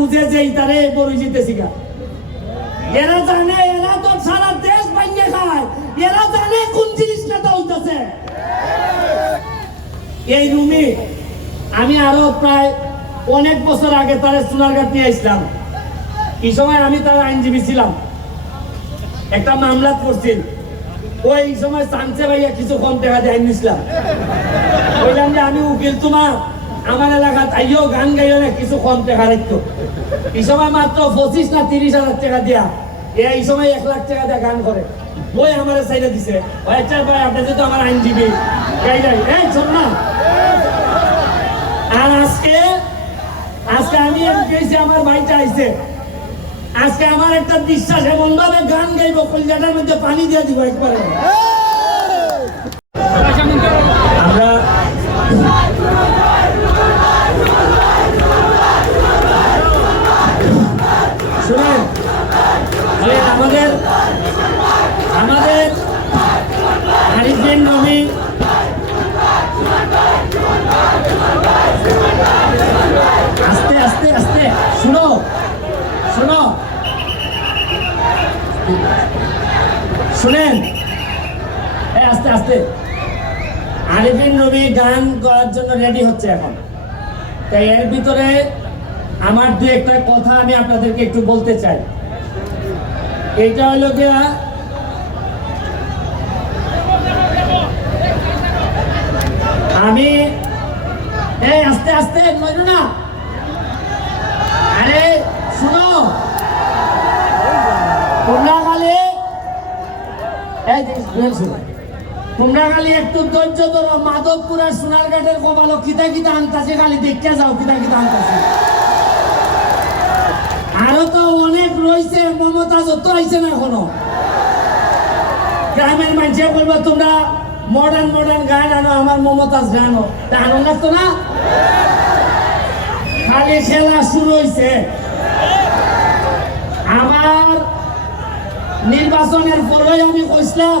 বুঝে যে তারে বড় জিতেছি গা। এরা জানে, এরা তো সারা দেশ ভাঙে খায়। এরা জানে কোন জিনিসটা হইতেছে এই রুমে আমি আরও প্রায় অনেক বছর আগে তার সোনারঘাট নিয়ে আসলাম। এই সময় আমি তার আইনজীবী ছিলাম। একটা মামলা করছিল। ওই সময় চান্সে ভাইয়া কিছু কম টাকা দিয়ে নিছিলাম। বললাম যে, আমি উকিল তোমার। আমার এলাকা তাইও গান গাইও না কিছু কম টাকা রাখতো। এই সময় মাত্র পঁচিশ না তিরিশ হাজার টাকা দিয়া এই সময় এক লাখ টাকা দিয়ে গান করে। ওই আমার সাইডে দিছে। আচ্ছা ভাই, আপনি যেহেতু আমার আইনজীবী, গাই গাই এই, শোন না। আর আজকে আজকে আমি গেছি, আমার ভাইটা আইছে। আজকে আমার একটা বিশ্বাস এমন ভাবে গান গাইব, কলকাতার মধ্যে পানি দিয়ে দিব একবারে আমরা শুনেন যে আমাদের আমাদের আরিফিন রবি আস্তে আস্তে আস্তে শুনো শুনো শুনেন এই আস্তে আস্তে আরিফিন নবী গান করার জন্য রেডি হচ্ছে এখন। তাই এর ভিতরে আমার দু একটা কথা আমি আপনাদেরকে একটু বলতে চাই। এটা হলো গিয়া আমি এই আস্তে আস্তে নইরো না। আরে শুনো। তোমরা খালি এই শুনেন। তোমরা খালি একটু ধৈর্য ধরো। মাধবপুর আর সোনারঘাটের কপালো কিতা কিতা আনতাছে, খালি দেখতে যাও, কিতা কিতা আনতাছে। আরও তো অনেক রয়েছে, মমতা যত আইছে না এখনও। গ্রামের মানুষে বলব, তোমরা মডার্ন মডার্ন গান আনো, আমার মমতাজ গান তা আনো লাগতো না? খালি খেলা শুরু হয়েছে আমার নির্বাচনের পরেই আমি কইছিলাম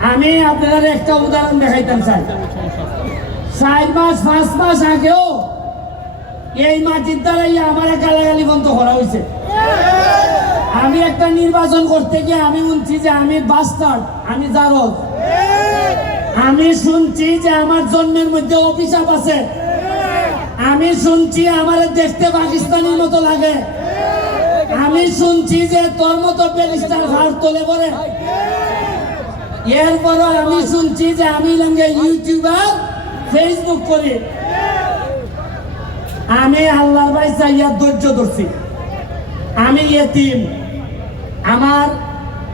আমি আপনাদের একটা উদাহরণ দেখাইতাম চাই চার মাস, পাঁচ মাস আগেও এই মাটির দ্বারাই আমার গালাগালি বন্ধ করা হয়েছে আমি একটা নির্বাচন করতে গিয়ে আমি শুনছি যে আমি বাস্টার্ড আমি জারদ আমি শুনছি যে আমার জন্মের মধ্যে অভিশাপ আছে। আমি শুনছি আমার দেখতে পাকিস্তানের মতো লাগে। আমি শুনছি যে তোর মতো ব্যারিস্টার হার তোলে পরে এরপরও আমি শুনছি যে আমি লাগে ইউটিউবার ফেসবুক করি। আমি আল্লাহর ভাই চাইয়া ধৈর্য ধরছি। আমি এতিম। আমার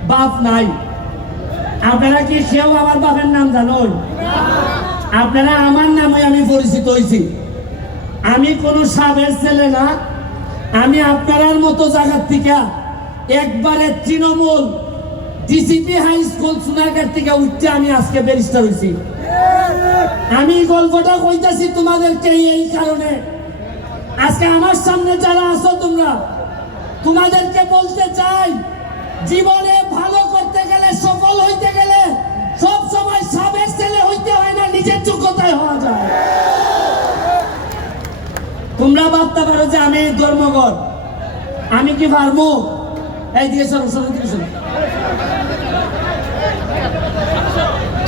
বাপ নাই। আপনারা কি সেও আমার বাপের নাম জানেন আপনারা আমার নামে আমি পরিচিত হয়েছি আমি কোনো সাবের ছেলে না। আমি আপনার মতো জায়গার থেকে একবারে Trinamool. DCP high school Sonarghat থেকে উঠতে আমি আজকে ব্যারিস্টার হয়েছি। আমি গল্পটা কইতাছি তোমাদেরকে এই কারণে। আজকে আমার সামনে যারা আছো তোমরা, তোমাদেরকে বলতে চাই, জীবনে ভালো করতে গেলে, সফল হইতে গেলে সব সময় সাবের ছেলে হইতে হয় না, নিজের যোগ্যতায় হওয়া যায়। তোমরা ভাবতে পারো যে আমি ধর্মগর আমি কি পারব? এই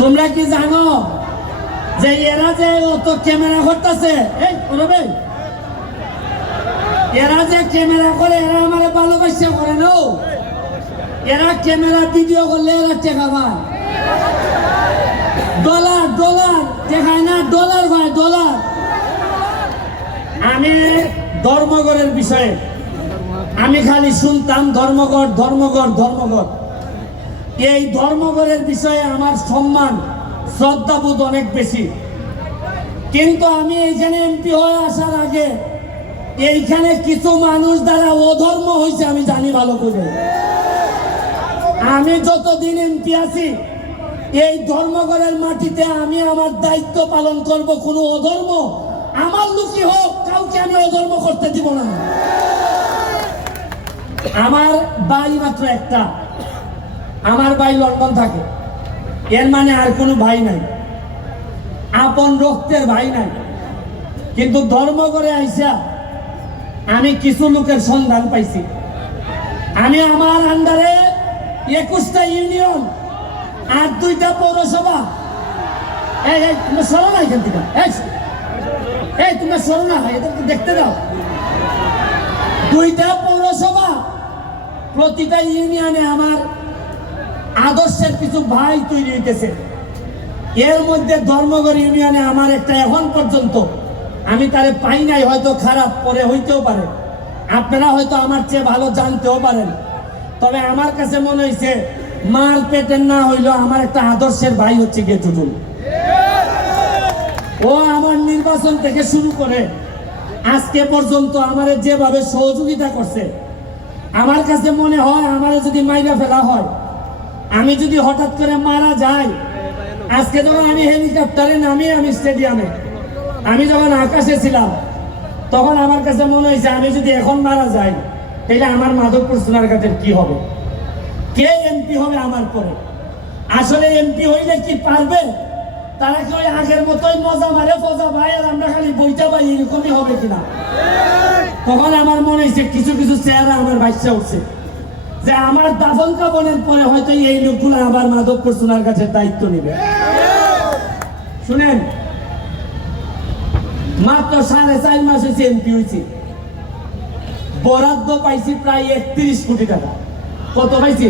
তোমরা কি জানো যে এরা যে অত ক্যামেরা করতেছে? এই রবে এরা যে ক্যামেরা করে, এরা আমার ভালোবাসা করে না। এরা ক্যামেরা ভিডিও করলে এরা টেকা পায়। ডলার ডলার, দেখায় না, ডলার ভাই, ডলার। আমি ধর্মগড়ের বিষয়ে আমি খালি শুনতাম ধর্মঘট ধর্মঘট ধর্মঘট। এই ধর্মগড়ের বিষয়ে আমার সম্মান শ্রদ্ধাবোধ অনেক বেশি। কিন্তু আমি এইখানে এমপি হয়ে আসার আগে এইখানে কিছু মানুষ দ্বারা অধর্ম হয়েছে, আমি জানি ভালো করে। আমি যতদিন এমপি আছি, এই ধর্মঘরের মাটিতে আমি আমার দায়িত্ব পালন করব কোনো অধর্ম। আমার লুকি হোক, কাউকে আমি অধর্ম করতে দিব না। আমার ভাই মাত্র একটা। আমার ভাই লন্ডন থাকে। এর মানে আর কোনো ভাই নাই। আপন রক্তের ভাই নাই। কিন্তু ধর্ম করে আইসা আমি কিছু লোকের সন্ধান পাইছি। আমি আমার আন্ডারে একুশটা ইউনিয়ন আর দুইটা পৌরসভা। তুমি সরো না এখান থেকে। এই, তুমি সরো না। এদেরকে দেখতে দাও। দুইটা প্রতিটা ইউনিয়নে আমার আদর্শের কিছু ভাই তৈরি হইতেছে। এর মধ্যে ধর্মগর ইউনিয়নে আমার একটা এখন পর্যন্ত, আমি তারে পাই নাই, হয়তো খারাপ পরে হইতেও পারে। আপনারা হয়তো আমার চেয়ে ভালো জানতেও পারেন। তবে আমার কাছে মনে হয়েছে মাল পেটের না হইলেও আমার একটা আদর্শের ভাই হচ্ছে গিয়ে টুটুল ও আমার নির্বাচন থেকে শুরু করে, আজকে পর্যন্ত আমার যেভাবে সহযোগিতা করছে আমার কাছে মনে হয় আমারে যদি মাইরা ফেলা হয়, আমি যদি হঠাৎ করে মারা যাই, আজকে যখন আমি হেলিকপ্টারে নামি আমি স্টেডিয়ামে, আমি যখন আকাশে ছিলাম, তখন আমার কাছে মনে হয়েছে আমি যদি এখন মারা যাই, তাহলে আমার মাধবপুর সোনারঘাটের কি হবে? কে এমপি হবে আমার পরে? আসলে এমপি হইলে কি পারবে? তারা কি ওই আগের মতোই মজা মারে, ফজা ভাই আর আমরা খালি বইটা পাই, এরকমই হবে কিনা? তখন আমার মনে হয়েছে, কিছু কিছু চেহারা আমার বাচ্চা উঠছে। যে আমার দাফন কাপনের পরে হয়তো এই লোকগুলো আবার মাধবপুর সোনার কাছে দায়িত্ব নেবে। শুনেন, মাত্র সাড়ে চার মাস হয়েছে এমপি হয়েছে। বরাদ্দ পাইছি প্রায় একত্রিশ কোটি টাকা। কত পাইছি?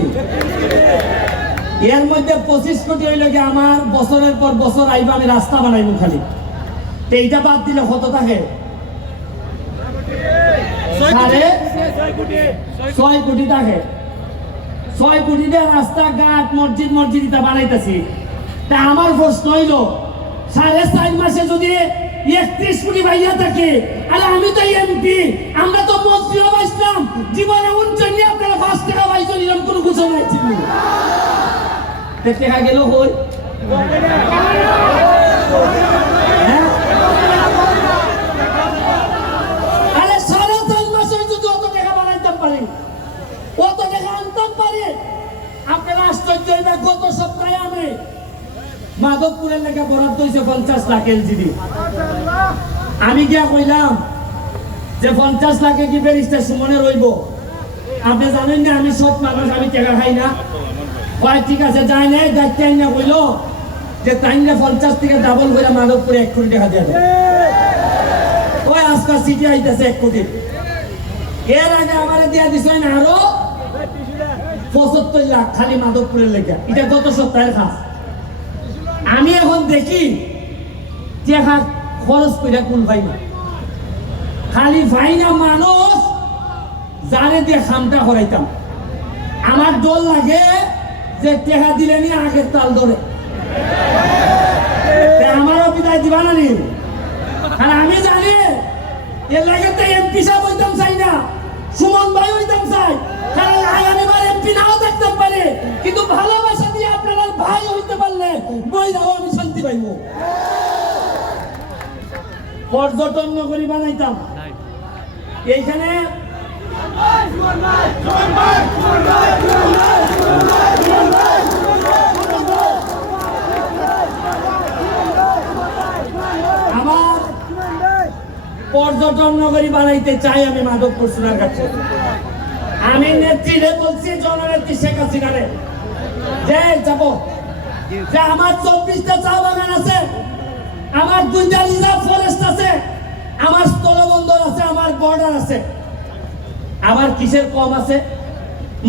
এর মধ্যে পঁচিশ কোটি হইল কি আমার বছরের পর বছর আইবা আমি রাস্তা বানাইবো খালি। তো এইটা বাদ দিলে কত থাকে? ছয় কোটি। থাকে। ছয় কোটি দিয়ে রাস্তাঘাট মসজিদ মসজিদ এটা বানাইতেছি। তা আমার প্রশ্ন হইল সাড়ে চার মাসে যদি একত্রিশ কোটি ভাইয়া থাকে আরে আমি তো এমপি আমরা তো মন্ত্রীও পাইছিলাম জীবনে উঞ্চন নিয়ে আপনারা পাঁচ টাকা পাইছেন এরকম কোনো কিছু নাই টাকা গেল হই। হ্যাঁ? আপনারা আমি পঞ্চাশ লাখ এলজিডি। আমি গিয়া কইলাম যে পঞ্চাশ লাখে কি ব্যারিস্টার সুমনে রইব আপনি জানেন না, আমি সব মানুষ, আমি টাকা খাই না। কয়, ঠিক আছে, যাই নাই দায়িত্ব না কইল যে তাইলে পঞ্চাশ থেকে ডাবল করে মাধবপুরে এক কোটি টাকা দিয়ে ওই আজকাল সিটি আইতেছে এক কোটি। এর আগে আমারে দিয়া দিছে না আরও পঁচাত্তর লাখ খালি মাধবপুরের লেখা এটা গত সপ্তাহের খাস আমি এখন দেখি টাকা খরচ করে কোন ভাই না। খালি ভাই না, মানুষ, যারে দিয়ে খামটা করাইতাম আমার দোল লাগে যে টেকা দিলে নি আগের তাল ধরে। আমারও বিদায় দিবা না নি আর আমি জানি এর লাগে তো এমপি সাহেব হইতাম চাই না সুমন ভাই হইতাম চাই। কারণ আগামীবার এমপি নাও থাকতে পারে। কিন্তু ভালোবাসা দিয়ে আপনারা ভাই হইতে পারলে বই দাও আমি শান্তি পাইব। পর্যটন নগরী বানাইতাম। এইখানে আমার পর্যটন নগরী বানাইতে চাই আমি মাধবপুর কাছে। আমি নেত্রীরে বলছি, জননেত্রী শেখ হাসিনারে। যে যাব, যে আমার চব্বিশটা চা বাগান আছে, আমার দুইটা রিজার্ভ ফরেস্ট আছে, আমার স্থলবন্দর আছে, আমার বর্ডার আছে। আমার কিসের কম আছে?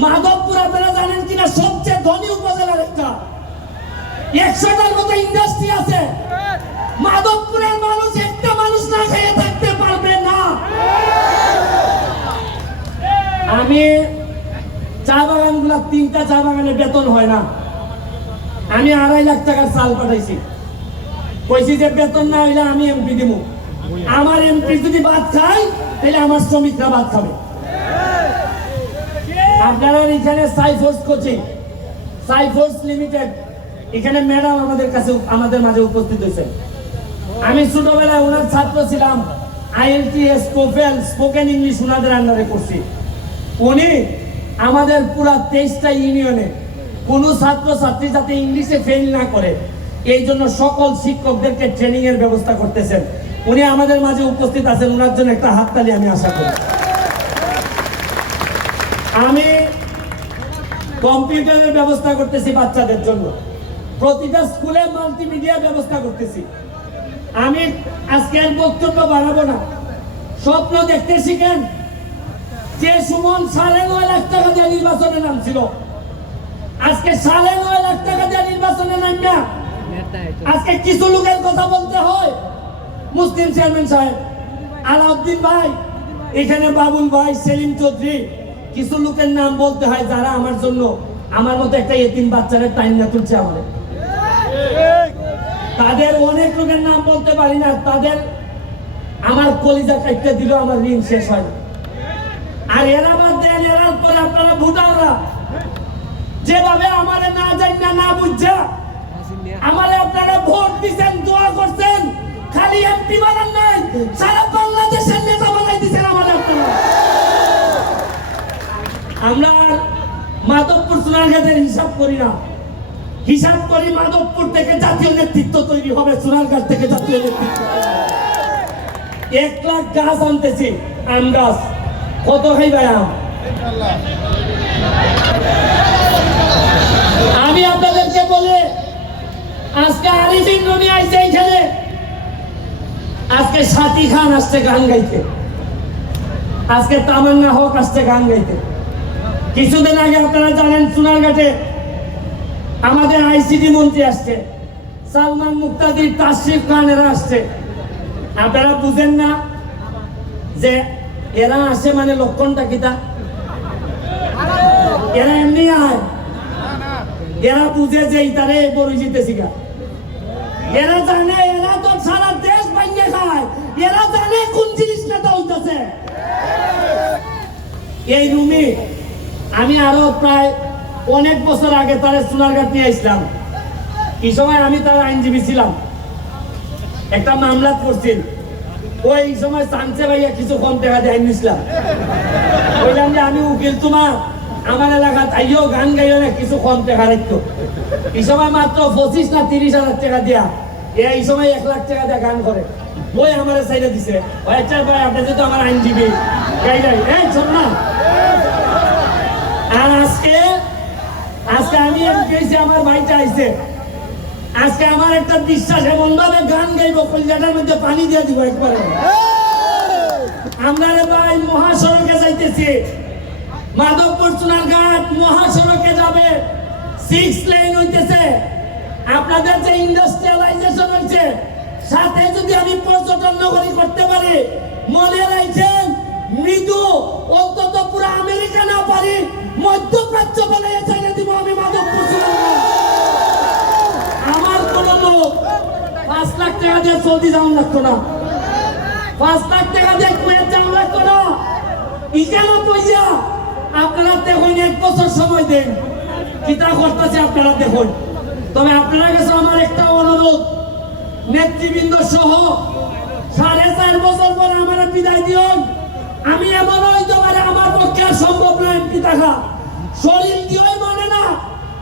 মাধবপুর আপনারা জানেন কিনা? সবচেয়ে ধনী উপজেলার একটা। একশোটার মতো ইন্ডাস্ট্রি আছে। মাধবপুরের মানুষ একটা মানুষ না খেয়ে থাকতে পারবে না। আমি চা বাগান বাগানগুলা তিনটা চা বাগানে বেতন হয় না। আমি আড়াই লাখ টাকার চাল পাঠাইছি। কইছি যে বেতন না হইলে আমি এমপি দিব আমার এমপি যদি ভাত খায়, তাহলে আমার শ্রমিকরা ভাত খাবে। আপনারা এখানে সাইফোর্স কোচিং সাইফোর্স লিমিটেড, এখানে ম্যাডাম আমাদের কাছে, আমাদের মাঝে উপস্থিত হয়েছে। আমি ছোটবেলায় ওনার ছাত্র ছিলাম আইএলটিএস কোফেল স্পোকেন ইংলিশ ওনাদের আন্ডারে করছি। উনি আমাদের পুরা তেইশটা ইউনিয়নে কোনো ছাত্র ছাত্রী যাতে ইংলিশে ফেল না করে, এই জন্য সকল শিক্ষকদেরকে ট্রেনিং এর ব্যবস্থা করতেছেন। উনি আমাদের মাঝে উপস্থিত আছেন ওনার জন্য একটা হাততালি আমি আশা করি। আমি কম্পিউটারের ব্যবস্থা করতেছি বাচ্চাদের জন্য। প্রতিটা স্কুলে মাল্টিমিডিয়া ব্যবস্থা করতেছি। আমি আজকে বক্তব্য বাড়াবো না। স্বপ্ন দেখতে শিখেন, যে সুমন সাড়ে নয় লাখ টাকা দিয়ে নির্বাচনে নামছিল। আজকে সাড়ে নয় লাখ টাকা দিয়ে নির্বাচনে নামবে। আজকে কিছু লোকের কথা বলতে হয়। মুসলিম চেয়ারম্যান সাহেব, আলাউদ্দিন ভাই, এখানে বাবুল ভাই, সেলিম চৌধুরী কিছু লোকের নাম বলতে হয় যারা আমার জন্য আমার মতো একটা এতিম বাচ্চারা টাইম না তুলছে আমাদের। তাদের অনেক লোকের নাম বলতে পারি না, তাদের আমার কলিজা কাটতে দিল আমার ঋণ শেষ হয় আর এরা বাদ দেন এরার পরে আপনারা ভুটানরা যেভাবে আমার না যাই না না বুঝছে আমার আপনারা ভোট দিচ্ছেন দোয়া করছেন, খালি এমপি বানান নাই, সারা বাংলাদেশের নেতা বানাই দিচ্ছেন আমাদের আপনারা আমরা আর মাধবপুর সোনারঘাটের হিসাব করি না। হিসাব করি মাধবপুর থেকে জাতীয় নেতৃত্ব তৈরি হবে সোনারঘাট থেকে জাতীয় নেতৃত্ব। এক লাখ গাছ আনতেছি, আম গাছ। কত খাইবে আম? আমি আপনাদেরকে বলে, আজকে আরিফিন রনি আইছে এইখানে। আজকে সাথী খান আসছে গান গাইতে। আজকে তামান্না হক আসছে গান গাইতে। কিছুদিন আগে আপনারা জানেন সোনারঘাটে আমাদের আইসিডি মন্ত্রী আসছে, সালমান মুক্তাদির তাশরিফ খান এরা আসছে। আপনারা বুঝেন না যে এরা আসে মানে লক্ষণটা কিতা এরা এমনি আয়। এরা বুঝে যে ইতারে বড় জিতেছি এরা জানে এরা তো সারা দেশ ভাঙে খায়। এরা জানে কোন জিনিস নেতা হইতেছে এই রুমে আমি আরও প্রায় অনেক বছর আগে তারে সোনারঘাট নিয়ে আসলাম। এই সময় আমি তার আইনজীবী ছিলাম। একটা মামলা করছিল। ওই সময় চান্সে ভাইয়া কিছু কম টাকা দিয়ে নিছিলাম। বললাম যে, আমি উকিল তোমার। আমার এলাকাত তাইও গান গাইও না, কিছু কম টাকা রাখতো এই সময় মাত্র পঁচিশ না তিরিশ হাজার টাকা দিয়া এই সময় এক লাখ টাকা দিয়ে গান করে। ওই আমার সাইডে দিছে। ভাই আপনি যেহেতু আমার আইনজীবী। গাই গাই এই না। আর আজকে আজকে আমি পেয়েছি আমার ভাইটা আইছে। আজকে আমার একটা বিশ্বাস এমন ভাবে গান গাইব, কলজাটার মধ্যে পানি দিয়ে দিব একবারে। আমরা ভাই মহাসড়কে যাইতেছি। মাধবপুর সোনারঘাট মহাসড়কে যাবে। সিক্স লাইন হইতেছে। আপনাদের যে ইন্ডাস্ট্রিয়ালাইজেশন হয়েছে সাথে যদি আমি পর্যটন নগরী করতে পারি, মনে রাখছেন মৃদু, অন্তত পুরো আমেরিকা না পারি মধ্যপ্রাচ্য বলে চাইলে দিব আমি সোনারঘাট আমার কোন লোক পাঁচ লাখ টাকা দিয়ে সৌদি যাওয়া লাগতো না। পাঁচ লাখ টাকা দিয়ে কুয়েত যাওয়া লাগতো না। ইকেন পয়সা আপনারা দেখুন, এক বছর সময় দেন। কিতা করতেছে আপনারা দেখুন। তবে আপনারা কাছে আমার একটা অনুরোধ। নেতৃবৃন্দ সহ সাড়ে চার বছর পরে আমার বিদায় দিন আমি এমন হইতে থাকা শরীর দিয়েই মানে না।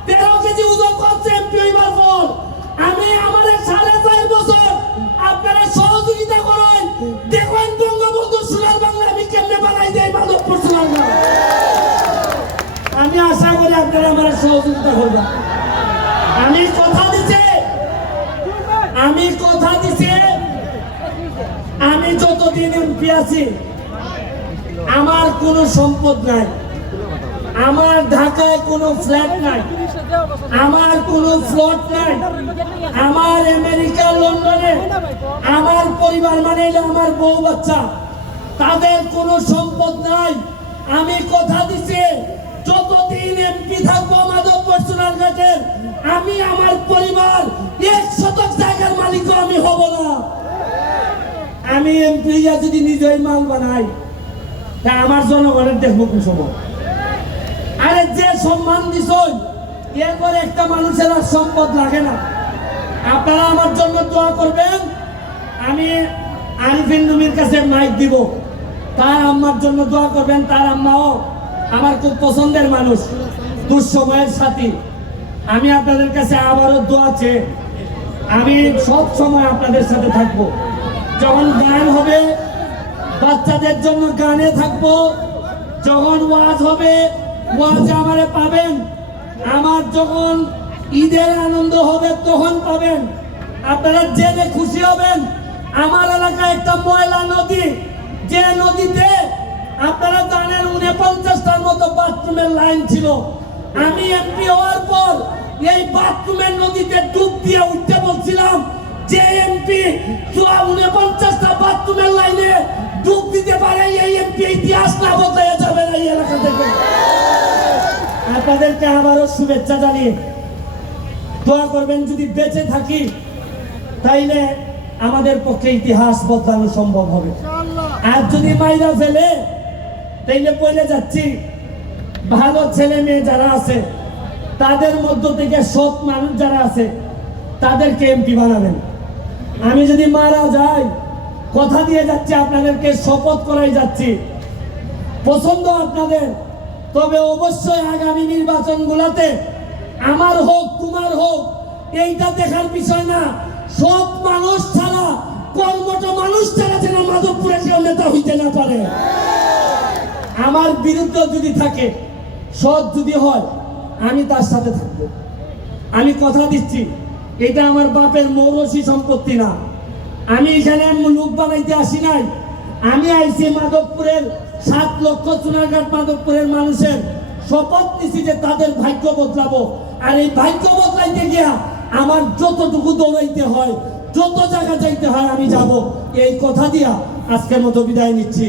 তেরো কেজি ওজন করছে এমপি আমি আমার সাড়ে চার বছর আপনারা সহযোগিতা করেন। দেখেন বঙ্গবন্ধু সোনার বাংলা আমি কেমনে বানাই দেয় মাধবপুর সোনার আমি আশা করি আপনারা আমার সহযোগিতা করবেন। আমি কথা দিচ্ছি। আমি কথা দিচ্ছি। আমি যতদিন এমপি আছি, আমার কোনো সম্পদ নাই। আমার ঢাকায় কোনো ফ্ল্যাট নাই। আমার কোনো ফ্লট নাই। আমার আমেরিকা, লন্ডনে। আমার পরিবার মানে আমার বউ বাচ্চা। তাদের কোনো সম্পদ নাই। আমি কথা দিচ্ছি, যতদিন এমপি থাকব মাধবপুর সোনারঘাটের আমি আমার পরিবার এক শতক জায়গার মালিকও আমি হব না। আমি এমপি যদি নিজেই মাল বানাই, তা আমার জনগণের দেখব কোন আরে যে সম্মান দিছই এরপর একটা মানুষের আর সম্পদ লাগে না। আপনারা আমার জন্য দোয়া করবেন, আমি আরিফিন রুমির কাছে মাইক দিব। তার আম্মার জন্য দোয়া করবেন, তার আম্মাও আমার খুব পছন্দের মানুষ, দুঃসময়ের সাথী। আমি আপনাদের কাছে আবারও দোয়া চেয়ে, আমি সব সময় আপনাদের সাথে থাকব। যখন গান হবে, বাচ্চাদের জন্য গানে থাকব, যখন ওয়াজ হবে ওয়াজে আমারে পাবেন। আমার যখন ঈদের আনন্দ হবে, তখন পাবেন। আপনারা জেনে খুশি হবেন, আমার এলাকায় একটা ময়লা নদী। যে নদীতে আপনারা জানেন উনপঞ্চাশটার মতো বাথরুমের লাইন ছিল। আমি এমপি হওয়ার পর এই বাথরুমের নদীতে ডুব দিয়ে উঠতে বলছিলাম, যে এমপি উনপঞ্চাশটা বাথরুমের লাইনে ডুব দিতে পারে এই এমপি ইতিহাস না বদলে যাবে না এই এলাকা থেকে। আপনাদেরকে আবারও শুভেচ্ছা জানিয়ে দোয়া করবেন যদি বেঁচে থাকি তাইলে আমাদের পক্ষে ইতিহাস বদলানো সম্ভব হবে। আর যদি মাইরা ফেলে তাইলে বলে যাচ্ছি ভালো ছেলে মেয়ে যারা আছে তাদের মধ্য থেকে সৎ মানুষ যারা আছে তাদেরকে এমপি বানাবেন। আমি যদি মারা যাই কথা দিয়ে যাচ্ছি, আপনাদেরকে শপথ করাই যাচ্ছি। পছন্দ আপনাদের, তবে অবশ্যই আগামী নির্বাচনগুলোতে আমার হোক, তোমার হোক, এইটা দেখার বিষয় না। সব মানুষ ছাড়া, কর্মঠ মানুষ ছাড়া যেন মাধবপুরে কেউ নেতা হইতে না পারে। আমার বিরুদ্ধে যদি থাকে, সৎ যদি হয়, আমি তার সাথে থাকব। আমি কথা দিচ্ছি, এটা আমার বাপের মৌরসী সম্পত্তি না। আমি এখানে লোক বানাইতে আসি নাই। আমি আইছি মাধবপুরের সাত লক্ষ চুনারঘাট মাধবপুরের মানুষের শপথ নিছি যে তাদের ভাগ্য বদলাবো। আর এই ভাগ্য বদলাইতে গিয়া আমার যতটুকু দৌড়াইতে হয়, যত জায়গা যাইতে হয় আমি যাব। এই কথা দিয়া আজকের মতো বিদায় নিচ্ছি।